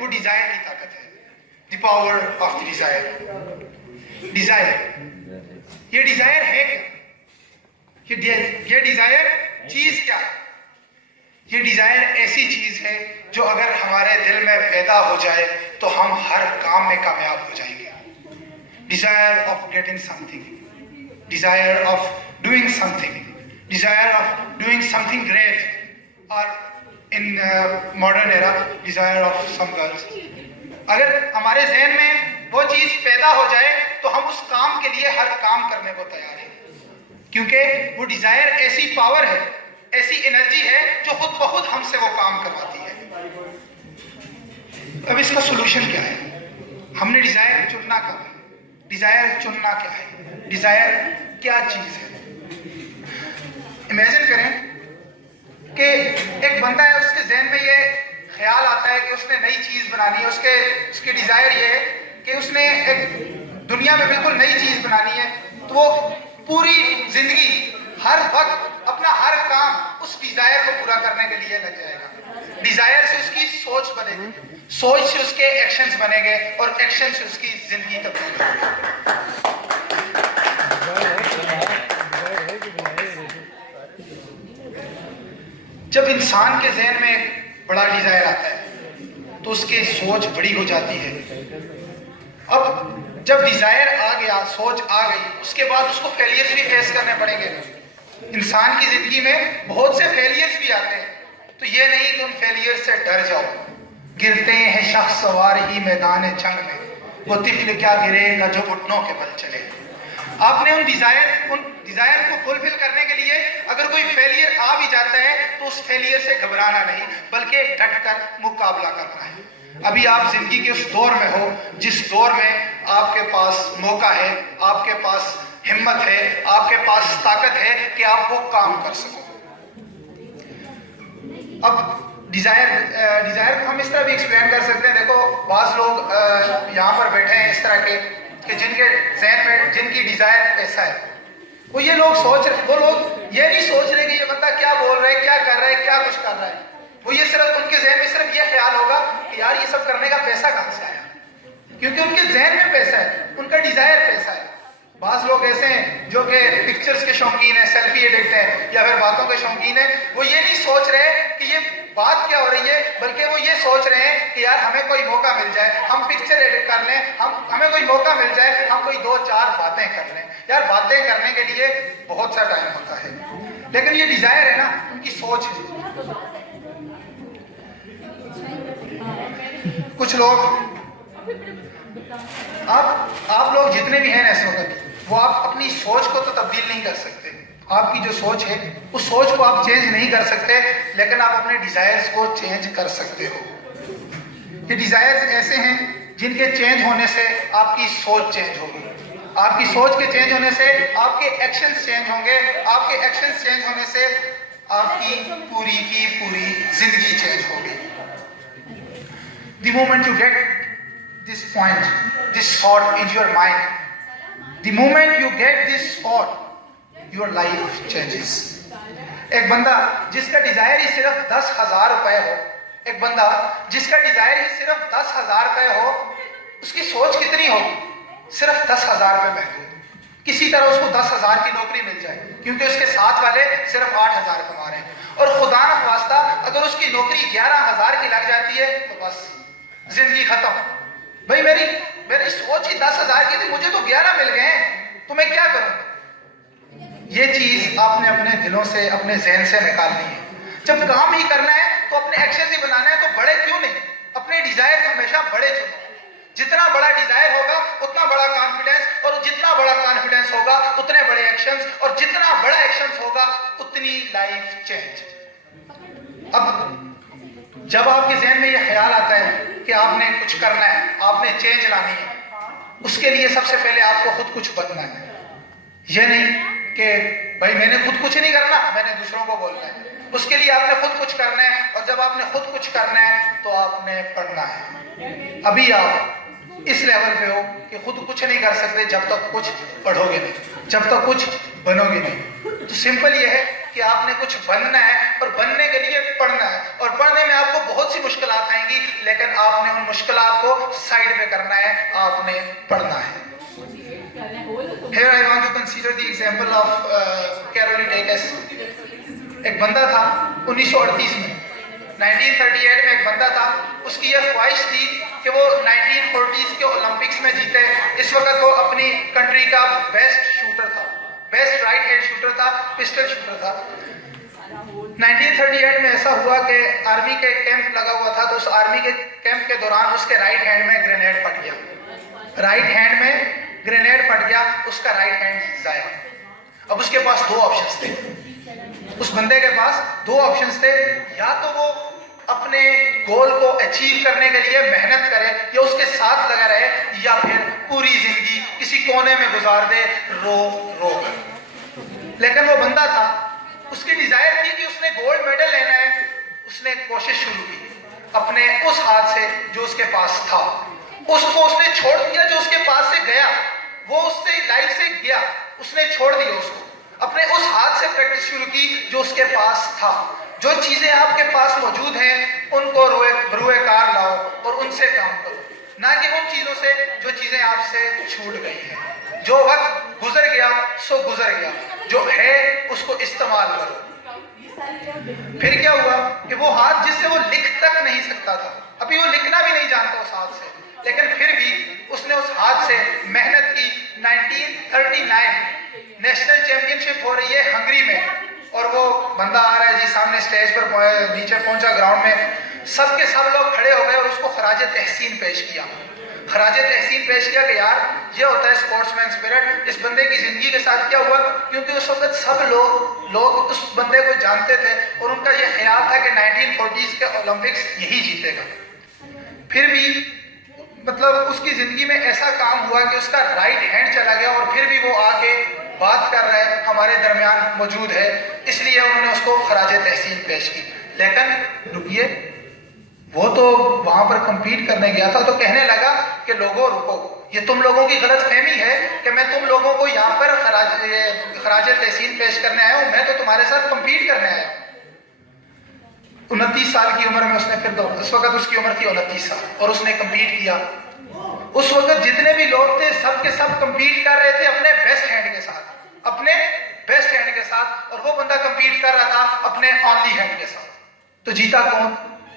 وہ ڈیزائر کی طاقت ہے. The power of the Dzire. Dzire, یہ ڈیزائر ہے کیا؟ یہ ڈیزائر چیز کیا ہے؟ یہ ڈیزائر ایسی چیز ہے جو اگر ہمارے دل میں پیدا ہو جائے تو ہم ہر کام میں کامیاب ہو جائیں گے. Desire of getting something, desire of doing something, desire of doing something great, اور in modern era desire of some girls. اگر ہمارے ذہن میں وہ چیز پیدا ہو جائے تو ہم اس کام کے لیے ہر کام کرنے کو تیار ہیں, کیونکہ وہ ڈیزائر ایسی پاور ہے, ایسی انرجی ہے جو خود بخود ہم سے وہ کام کرواتی ہے. اب اس کا سولوشن کیا ہے؟ ہم نے ڈیزائر چننا کب ہے؟ ڈیزائر چننا کیا ہے؟ ڈیزائر کیا چیز ہے؟ امیجن کریں کہ ایک بندہ ہے, اس کے ذہن میں یہ خیال آتا ہے کہ اس نے نئی چیز بنانی ہے. اس کی ڈیزائر یہ ہے کہ اس نے ایک دنیا میں بالکل نئی چیز بنانی ہے, تو وہ پوری زندگی ہر وقت اپنا ہر کام اس ڈیزائر کو پورا کرنے کے لیے لگ جائے گا. ڈیزائر سے اس کی سوچ بنے گی, سوچ سے اس کے ایکشنز بنے گے, اور ایکشن سے اس کی زندگی تبدیل ہوگی. جب انسان کے ذہن میں ایک بڑا ڈیزائر آتا ہے تو اس کی سوچ بڑی ہو جاتی ہے. اب جب ڈیزائر آ گیا, سوچ آ گئی, اس کے بعد اس کو فیلیئرز بھی فیس کرنے پڑیں گے. انسان کی زندگی میں بہت سے فیلیئرز بھی آتے ہیں, تو یہ نہیں کہ ان فیلیئر سے ڈر جاؤ. گرتے ہیں شخص سوار ہی میدان جنگ میں, وہ طفل کیا گرے گا جو گھٹنوں کے بل چلے. آپ نے ان ڈیزائر کو فلفل کرنے کے لیے اگر کوئی فیلیئر آ بھی جاتا ہے تو اس فیلیئر سے گھبرانا نہیں, بلکہ ڈٹ کر مقابلہ کرنا ہے. ابھی آپ زندگی کے اس دور میں ہو جس دور میں آپ کے پاس موقع ہے, آپ کے پاس ہمت ہے, آپ کے پاس طاقت ہے کہ آپ وہ کام کر سکو. اب ڈیزائر کو ہم اس طرح بھی ایکسپلین کر سکتے ہیں. دیکھو, بعض لوگ یہاں پر بیٹھے ہیں اس طرح کے کہ جن کے ذہن میں جن کی ڈیزائر پیسہ ہے, وہ لوگ یہ نہیں سوچ رہے کہ یہ بندہ کیا بول رہا ہے, کیا کر رہا ہے, کیا کچھ کر رہا ہے. وہ یہ صرف ان کے ذہن میں صرف یہ خیال ہوگا کہ یار یہ سب کرنے کا پیسہ کہاں سے آیا, کیونکہ ان کے ذہن میں پیسہ ہے, ان کا ڈیزائر پیسہ ہے. بعض لوگ ایسے ہیں جو کہ پکچرز کے شوقین ہیں, سیلفی ایڈکٹ ہیں, یا پھر باتوں کے شوقین ہیں. وہ یہ نہیں سوچ رہے کہ یہ بات کیا ہو رہی ہے, بلکہ وہ یہ سوچ رہے ہیں کہ یار ہمیں کوئی موقع مل جائے, ہم پکچر ایڈٹ کر لیں, ہمیں کوئی موقع مل جائے, ہم کوئی 2-4 باتیں کر لیں. یار باتیں کرنے کے لیے بہت سا ٹائم ہوتا ہے, لیکن یہ ڈیزائر ہے نا, ان کی سوچ ہے. کچھ لوگ, آپ لوگ جتنے بھی ہیں اس وقت, وہ آپ اپنی سوچ کو تو تبدیل نہیں کر سکتے. آپ کی جو سوچ ہے اس سوچ کو آپ چینج نہیں کر سکتے, لیکن آپ اپنے ڈیزائرز کو چینج کر سکتے ہو. یہ ڈیزائرز ایسے ہیں جن کے چینج ہونے سے آپ کی سوچ چینج ہوگی, آپ کی سوچ کے چینج ہونے سے آپ کے ایکشنز چینج ہوں گے, آپ کے ایکشنز چینج ہونے سے آپ کی پوری زندگی چینج ہوگی. The moment you get this point, this thought in your mind, the moment you get this thought, your life changes. ایک بندہ جس کا ڈیزائر ہی صرف 10,000 روپے ہو, ایک بندہ جس کا ڈیزائر ہی صرف 10,000 روپے ہو, اس کی سوچ کتنی ہوگی؟ صرف 10,000 روپے محدود. کسی طرح اس کو 10,000 کی نوکری مل جائے, کیونکہ اس کے ساتھ والے صرف 8,000 کما رہے ہیں, اور خدا نخواستہ اگر اس کی نوکری 11,000 کی لگ جاتی ہے تو بس زندگی ختم. بھائی میری سوچ ہی 10,000 کی تھی, مجھے تو 11 مل گئے ہیں, تو میں کیا کروں؟ یہ چیز آپ نے اپنے دلوں سے, اپنے ذہن سے نکالنی ہے. جب کام ہی کرنا ہے تو اپنے ایکشن ہی بنانا ہے, تو بڑے کیوں نہیں, اپنے ڈیزائر ہمیشہ بڑے چنو. جتنا بڑا ڈیزائر ہوگا اتنا بڑا کانفیڈنس, اور جتنا بڑا کانفیڈنس ہوگا اتنے بڑے ایکشنز, اور جتنا بڑا ایکشنز ہوگا اتنی لائف چینج. اب جب آپ کے ذہن میں یہ خیال آتا ہے کہ آپ نے کچھ کرنا ہے, آپ نے چینج لانی ہے, اس کے لیے سب سے پہلے آپ کو خود کچھ بننا ہے. یہ نہیں کہ بھائی میں نے خود کچھ نہیں کرنا, میں نے دوسروں کو بولنا ہے. اس کے لیے آپ نے خود کچھ کرنا ہے, اور جب آپ نے خود کچھ کرنا ہے تو آپ نے پڑھنا ہے. ابھی آپ اس لیول پہ ہو کہ خود کچھ نہیں کر سکتے جب تک کچھ پڑھو گے نہیں, جب تک کچھ بنو گے نہیں. تو سمپل یہ ہے کہ آپ نے کچھ بننا ہے, اور بننے کے لیے پڑھنا ہے, اور پڑھنے میں آپ کو بہت سی مشکلات آئیں گی, لیکن آپ نے ان مشکلات کو سائڈ پہ کرنا ہے, آپ نے پڑھنا ہے. Here I want to consider the example of Carolee Dacus. ایک بندہ تھا 1938 میں, 1938 میں ایک بندہ تھا, اس کی یہ خواہش تھی کہ وہ 1940s کے اولمپکس میں جیتے. اس وقت وہ اپنی کنٹری کا بیسٹ شوٹر تھا, بیسٹ رائٹ ہینڈ شوٹر تھا, پسٹل شوٹر تھا. 1938 میں ایسا ہوا کہ آرمی کے کیمپ لگا ہوا تھا, تو اس آرمی کے کیمپ کے دوران اس کے رائٹ ہینڈ میں گرینیڈ پھٹ گیا. رائٹ ہینڈ میں گرینیڈ پھٹ گیا, اس کا رائٹ ہینڈ ضائع. اب اس کے پاس دو آپشنز تھے, اس بندے کے پاس دو آپشنز تھے, یا تو وہ اپنے گول کو اچیو کرنے کے لیے محنت کرے یا اس کے ساتھ لگا رہے, یا پھر پوری زندگی کسی کونے میں گزار دے رو رو کر. لیکن وہ بندہ تھا, اس کی ڈیزائر تھی کہ اس نے گولڈ میڈل لینا ہے. اس نے کوشش شروع کی اپنے اس ہاتھ سے جو اس کے پاس تھا, اس کو اس نے چھوڑ دیا. جو اس کے پاس سے گیا وہ اس سے لائف سے گیا, اس نے چھوڑ دیا اس کو. اپنے اس ہاتھ سے پریکٹس شروع کی جو اس کے پاس تھا. جو چیزیں آپ کے پاس موجود ہیں ان کو بروئے کار لاؤ اور ان سے کام کرو, نہ کہ ان چیزوں سے جو چیزیں آپ سے چھوٹ گئی ہیں. جو وقت گزر گیا سو گزر گیا, جو ہے اس کو استعمال کرو. پھر کیا ہوا کہ وہ ہاتھ جس سے وہ لکھ تک نہیں سکتا تھا, ابھی وہ لکھنا بھی نہیں جانتا اس ہاتھ سے, لیکن پھر بھی اس نے اس ہاتھ سے محنت کی. 1939 نیشنل چیمپئن شپ ہو رہی ہے ہنگری میں, اور وہ بندہ آ رہا ہے جی سامنے اسٹیج پر, نیچے پہنچا گراؤنڈ میں, سب کے سب لوگ کھڑے ہو گئے اور اس کو خراج تحسین پیش کیا. خراج تحسین پیش کیا کہ یار یہ ہوتا ہے اسپورٹس مین اسپرٹ. اس بندے کی زندگی کے ساتھ کیا ہوا, کیونکہ اس وقت سب لوگ اس بندے کو جانتے تھے اور ان کا یہ خیال تھا کہ 1940s کے اولمپکس یہی جیتے گا. پھر بھی مطلب اس کی زندگی میں ایسا کام ہوا کہ اس کا رائٹ ہینڈ چلا گیا, اور پھر بھی وہ آ کے بات کر رہا ہے, ہمارے درمیان موجود ہے. اس لیے انہوں نے اس کو خراج تحسین پیش کی. لیکن رکیے, وہ تو وہاں پر کمپیٹ کرنے گیا تھا, تو کہنے لگا کہ لوگوں رکو, یہ تم لوگوں کی غلط فہمی ہے کہ میں تم لوگوں کو یہاں پر خراج تحسین پیش کرنے آیا ہوں. میں تو تمہارے ساتھ کمپیٹ کرنے آیا ہوں. 29 سال کی عمر میں اس نے پھر, اس وقت اس کی عمر تھی 29 سال, اور اس نے کمپیٹ کیا. اس وقت جتنے بھی لوگ تھے سب کے سب کمپیٹ کر رہے تھے اپنے بیسٹ ہینڈ کے ساتھ, اپنے بیسٹ ہینڈ کے ساتھ, اور وہ بندہ کمپیٹ کر رہا تھا اپنے اونلی ہینڈ کے ساتھ. تو جیتا کون؟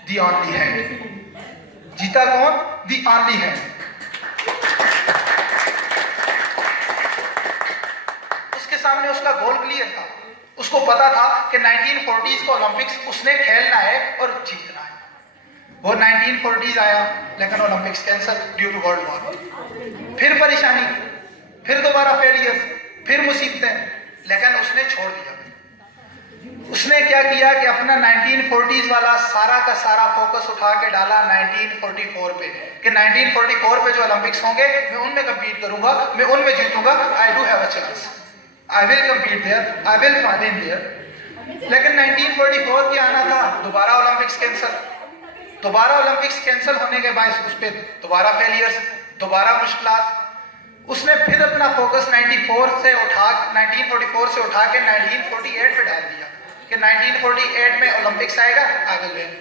The only hand. جیتا کون؟ The only hand. اس کے سامنے اس کا گول کلیئر تھا, اس کو پتا تھا کہ 1940s کا اولمپکس اس نے کھیلنا ہے اور جیتنا ہے. وہ 1940s آیا لیکن Olympics cancel due to world war. پھر پریشانی, پھر دوبارہ فیلئر, پھر مصیبتیں, لیکن اس نے چھوڑ دیا. اس نے کیا کیا کہ اپنا 1940s والا سارا کا سارا فوکس اٹھا کے ڈالا 1944 پہ, کہ 1944 پہ جو اولمپکس ہوں گے میں ان میں کمپیٹ کروں گا, میں ان میں جیتوں گا. I do have a chance, I will compete there, I will find in there. لیکن 1944 کیا آنا تھا, دوبارہ اولمپکس کینسل. دوبارہ اولمپکس کینسل ہونے کے باعث اس پہ دوبارہ فیلئرز, دوبارہ مشکلات. اس نے پھر اپنا فوکس 1944 سے اٹھا کے 1948 پہ ڈال دیا کہ 1948 میں اولمپکس آئے گا, I will win.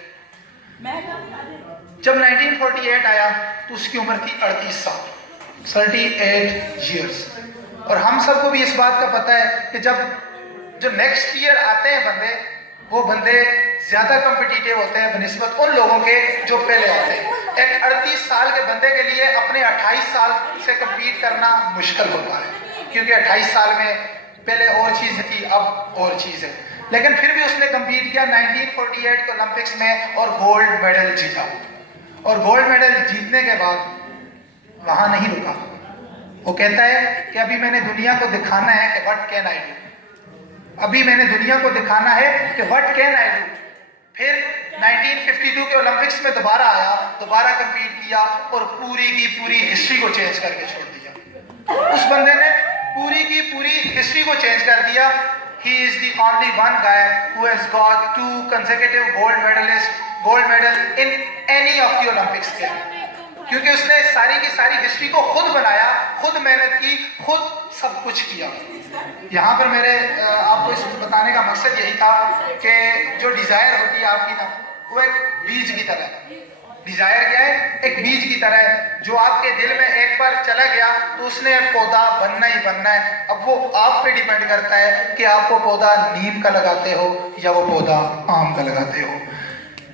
جب 1948 آیا تو اس کی عمر تھی 38 سال, 38 years. اور ہم سب کو بھی اس بات کا پتہ ہے کہ جو نیکسٹ ایئر آتے ہیں بندے, وہ بندے زیادہ کمپٹیٹیو ہوتے ہیں بنسبت ان لوگوں کے جو پہلے آتے ہیں. ایک 38 سال کے بندے کے لیے اپنے 28 سال سے کمپیٹ کرنا مشکل ہوتا ہے, کیونکہ 28 سال میں پہلے اور چیز تھی, اب اور چیز ہے. لیکن پھر بھی اس نے کمپیٹ کیا 1948 کے اولمپکس میں اور گولڈ میڈل جیتا. اور گولڈ میڈل جیتنے کے بعد وہاں نہیں رکا. وہ کہتا ہے کہ ابھی میں نے دنیا کو دکھانا ہے کہ what can I do. ابھی میں نے دنیا کو دکھانا ہے کہ what can I do. پھر 1952 کے اولمپکس میں دوبارہ آیا, دوبارہ کمپیٹ کیا اور پوری کی پوری ہسٹری کو چینج کر کے چھوڑ دیا. اس بندے نے پوری کی پوری ہسٹری کو چینج کر دیا. He is the only one guy who has got 2 consecutive gold medal in any of the Olympics games. کیونکہ اس نے ساری کی ساری ہسٹری کو خود بنایا, خود محنت کی, خود سب کچھ کیا. یہاں پر میرے آپ کو اس بتانے کا مقصد یہی تھا کہ جو ڈیزائر ہوتی ہے آپ کی نا, وہ ایک بیج کی طرح ہے. ڈیزائر کیا ہے؟ ایک بیج کی طرح ہے جو آپ کے دل میں ایک بار چلا گیا تو اس نے پودا بننا ہی بننا ہے. اب وہ آپ پہ ڈیپینڈ کرتا ہے کہ آپ وہ پودا نیم کا لگاتے ہو یا وہ پودا آم کا لگاتے ہو.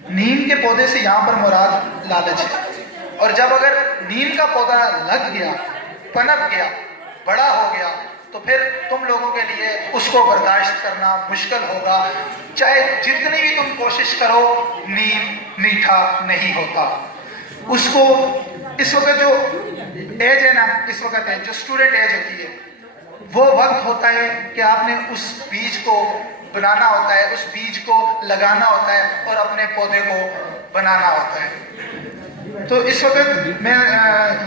نیم کے پودے سے یہاں پر مراد لالچ ہے. اور جب اگر نیم کا پودا لگ گیا، پنپ گیا، بڑا ہو گیا، تو پھر تم لوگوں کے لیے اس کو برداشت کرنا مشکل ہوگا. چاہے جتنی بھی تم کوشش کرو، نیم میٹھا نہیں ہوتا. اس کو اس وقت جو ایج ہے نا، اس وقت ہے جو اسٹوڈنٹ ایج ہوتی ہے، وہ وقت ہوتا ہے کہ آپ نے اس بیج کو بنانا ہوتا ہے، اس بیج کو لگانا ہوتا ہے اور اپنے پودے کو بنانا ہوتا ہے. تو اس وقت میں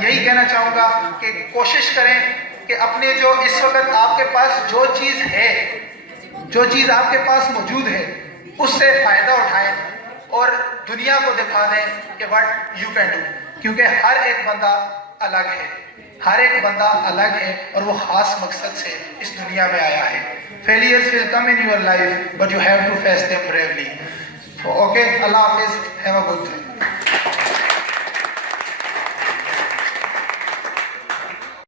یہی کہنا چاہوں گا کہ کوشش کریں کہ اپنے جو اس وقت آپ کے پاس جو چیز ہے، جو چیز آپ کے پاس موجود ہے، اس سے فائدہ اٹھائیں اور دنیا کو دکھا دیں کہ واٹ یو کین ڈو. کیونکہ ہر ایک بندہ الگ ہے، ہر ایک بندہ الگ ہے اور وہ خاص مقصد سے اس دنیا میں آیا ہے. Failures will come in your life, but you have to face them bravely. So, okay, Allah Hafiz, have a good day.